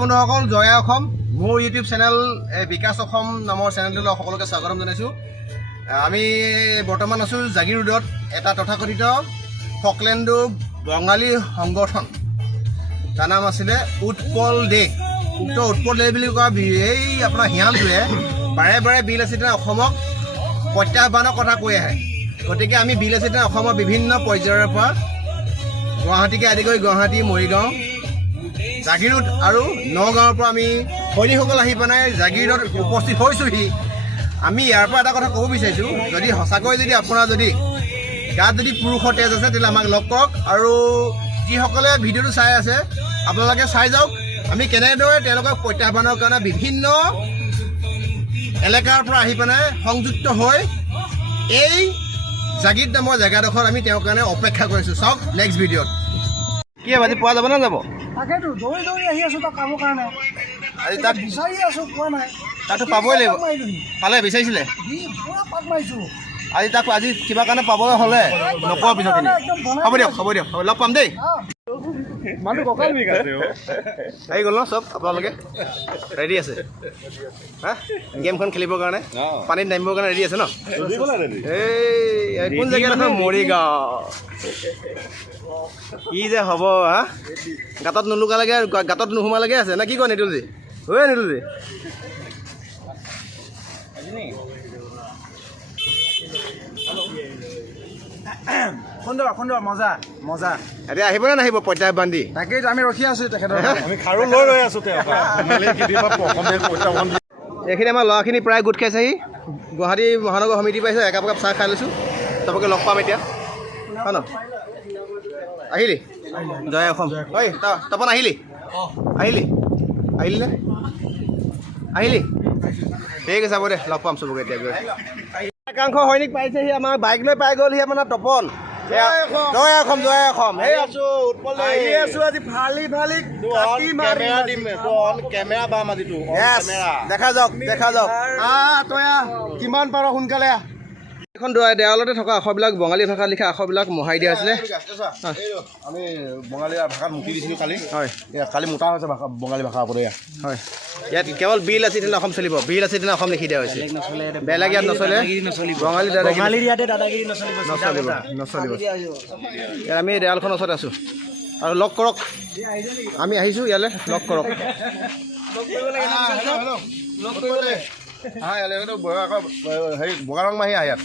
বন্ধুসকল জয় অসম মোৰ YouTube channel বিকাশ অসম নামৰ চেনেলটোলৈ সকলোকে স্বাগতম জনাইছোঁ। আমি বৰ্তমান আছোঁ জাগীৰ ৰোডত এটা তথাকথিত ফকলেণ্ডো বঙালী সংগঠন, তাৰ নাম আছিলে উৎপল দে। উক্ত উৎপল দে বুলি কোৱা এই আপোনাৰ হিয়ালটোৱে বাৰে বাৰে বিল আছিলেন অসমক প্ৰত্যাহ্বানৰ কথা কৈ আহে। গতিকে আমি বিল আছিলেন অসমৰ বিভিন্ন পৰ্যায়ৰ পৰা গুৱাহাটীকে আদি কৰি গুৱাহাটী, মৰিগাঁও, জাগীৰোড আৰু নগাঁৱৰ পৰা আমি সৈনিকসকল আহি পেলাই জাগীৰোডত উপস্থিত হৈছোঁহি। আমি ইয়াৰ পৰা এটা কথা ক'ব বিচাৰিছোঁ, যদি সঁচাকৈ যদি আপোনাৰ যদি গাত যদি পুৰুষৰ তেজ আছে তেতিয়াহ'লে আমাক লগ কৰক, আৰু যিসকলে ভিডিঅ'টো চাই আছে আপোনালোকে চাই যাওক আমি কেনেদৰে তেওঁলোকক প্ৰত্যাহ্বানৰ কাৰণে বিভিন্ন এলেকাৰ পৰা আহি পেলাই সংযুক্ত হৈ এই জাগীৰ নামৰ জেগাডোখৰত আমি তেওঁৰ কাৰণে অপেক্ষা কৰিছোঁ। চাওক নেক্সট ভিডিঅ'ত। কি আজি পোৱা যাব নে যাব? তাকেতো দৌৰি দৌৰি আহি আছোঁ তাক কামৰ কাৰণে। আজি তাক বিচাৰি আছোঁ, পোৱা নাই। তাকতো পাবই লাগিব। পালে বিচাৰিছিলে পুৰা পাক মাৰিছোঁ। আজি তাক আজি কিবা কাৰণে পাবলৈ হ'লে নকোৱা পিছত হ'ব দিয়ক লগ পাম দেই। আহি গ'ল ন চব? আপোনালোকে ৰেডি আছে হা গেমখন খেলিবৰ কাৰণে, পানীত নামিবৰ কাৰণে ৰেডি আছে ন? এই কোন জেগাত আছে? মৰিগাঁও। কি যে হ'ব হা, গাঁতত নোলোকালৈকে গাঁতত নোসোমালৈকে আছে নে কি কয় নিতুলজি? হয় নিতুলজি সুন্দৰ সুন্দৰ মজা মজা। এতিয়া আহিব নে নাহিব প্ৰত্যাহ্বান দি? তাকেইতো আমি ৰখি আছোঁ তেখেতৰ। আমি খাৰু লৈ ৰৈ আছোঁ। এইখিনি আমাৰ ল'ৰাখিনি প্ৰায় গোট খাইছেহি। গুৱাহাটী মহানগৰ সমিতি পাইছে, একাপ একাপ চাহ খাই লৈছোঁ। চবকে লগ পাম এতিয়া হয় ন? আহিলি জয় অসম। ঐ তপন আহিলি আহিলি নে আহিলি? ঠিক আছে হ'ব দে, লগ পাম চবকে এতিয়া গৈ। একাংশ সৈনিক পাইছেহি, আমাৰ বাইক লৈ পাই গ'লহি আপোনাৰ তপন। জয় অসম জয় অসম। এই আছোঁ উৎপল আছোঁ আজি ফালি ফালি কেমেৰা বাম আজিতো দেখা যাওক তই কিমান পাৰ সোনকালে। এখন দেৱালতে থকা আখৰবিলাক বঙালী ভাষাত লিখা আখৰবিলাক মোহাৰি দিয়া হৈছিলে। আমি বঙালী ভাষাত মুক্তি দিছিলোঁ কালি। হয় কালি মোটা হৈছে ভাষা বঙালী ভাষাৰ ওপৰত। হয় ইয়াত কেৱল বিল আছে তেনে অসম চলিব, বিল আছে তেনে অসম লিখি দিয়া হৈছে। বেলেগ ইয়াত নচলে, বঙালী নচলিব। ইয়াত আমি দেৱালখন ওচৰত আছোঁ আৰু লগ কৰক, আমি আহিছোঁ ইয়ালৈ, লগ কৰক। হেৰি বগা ৰং মাৰি আহে ইয়াত।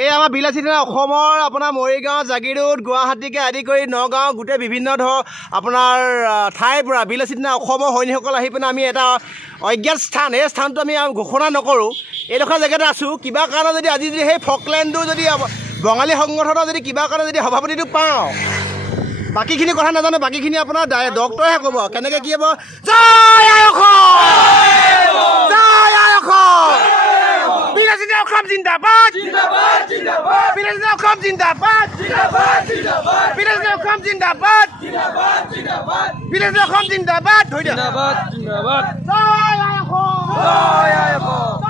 এই আমাৰ বিলাসী থানা অসমৰ আপোনাৰ মৰিগাঁও, জাগীৰোড, গুৱাহাটীকে আদি কৰি নগাঁও গোটেই বিভিন্ন আপোনাৰ ঠাইৰ পৰা বিলাসী থানা অসমৰ সৈনিকসকল আহি পিনে আমি এটা অজ্ঞাত স্থান, এই স্থানটো আমি ঘোষণা নকৰোঁ, এইডোখৰ জেগাতে আছোঁ। কিবা কাৰণে যদি আজি যদি সেই ফকলেণ্ডো যদি বঙালী সংগঠনৰ যদি কিবা কাৰণে যদি সভাপতিটো পাওঁ, বাকীখিনি কথা নাজানো, বাকীখিনি আপোনাৰ ডক্টৰেহে ক'ব কেনেকৈ কি হ'ব। জয় অসম জয় অসম। বিলাসী থানা অসম জিন্দাবাদ, বিলাসী থানা অসম জিন্দাবাদ, বিলাসী থানা অসম জিন্দাবাদ, বিলাসী থানা অসম জিন্দাবাদ। ধৰি দিয়া জয় অসম জয় অসম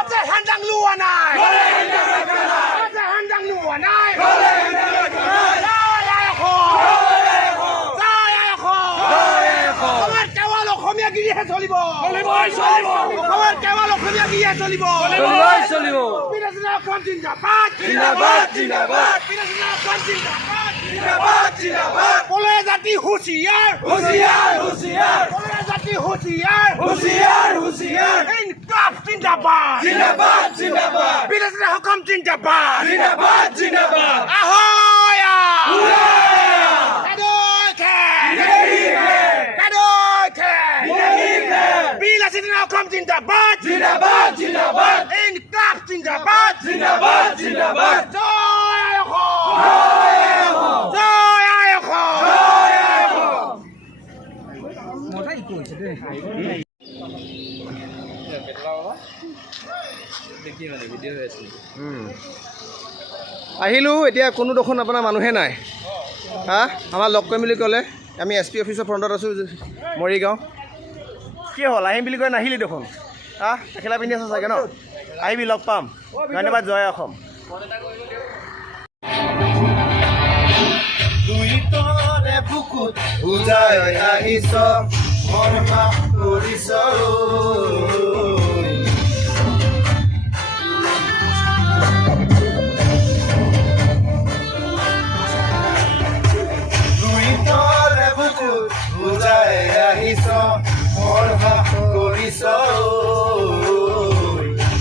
আছে হেণ্ডাং লোৱা নাই, আছে হেণ্ডাং লোৱা নাই। অসমীয়া গিৰিহে চলিব, অসমৰ কেৱল অসমীয়া গিৰিহে চলিব। বিলাসী থানা অসম জিন্দাবাদ, কলে জাতি হুঁচিয়াৰ, কলে জাতি হুঁচিয়াৰ, ইনকাফ জিন্দাবাদ, বিলাসী থানা অসম জিন্দাবাদ, আহয়া বিলাসী থানা অসম জিন্দাবাদ, ইনকাফ জিন্দাবাদ, জয় অসম জয় আহিলোঁ এতিয়া কোনো দেখোন আপোনাৰ মানুহে নাই হা আমাৰ লগ কৰিম বুলি ক'লে আমি SP অফিচৰ ফ্ৰণ্টত আছোঁ মৰিগাঁও কি হ'ল আহিম বুলি কৈ নাহিলি দেখোন হা মেখেলা পিন্ধি আছ চাগে ন আহিবি লগ পাম ধন্যবাদ জয় অসম বুকুত বুজাই আহিছ মন মাফ কৰিছ বুজাই আহিছ মোৰ ভাৱ কৰিছ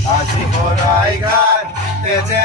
আজি শৰাই ঘাট তেজে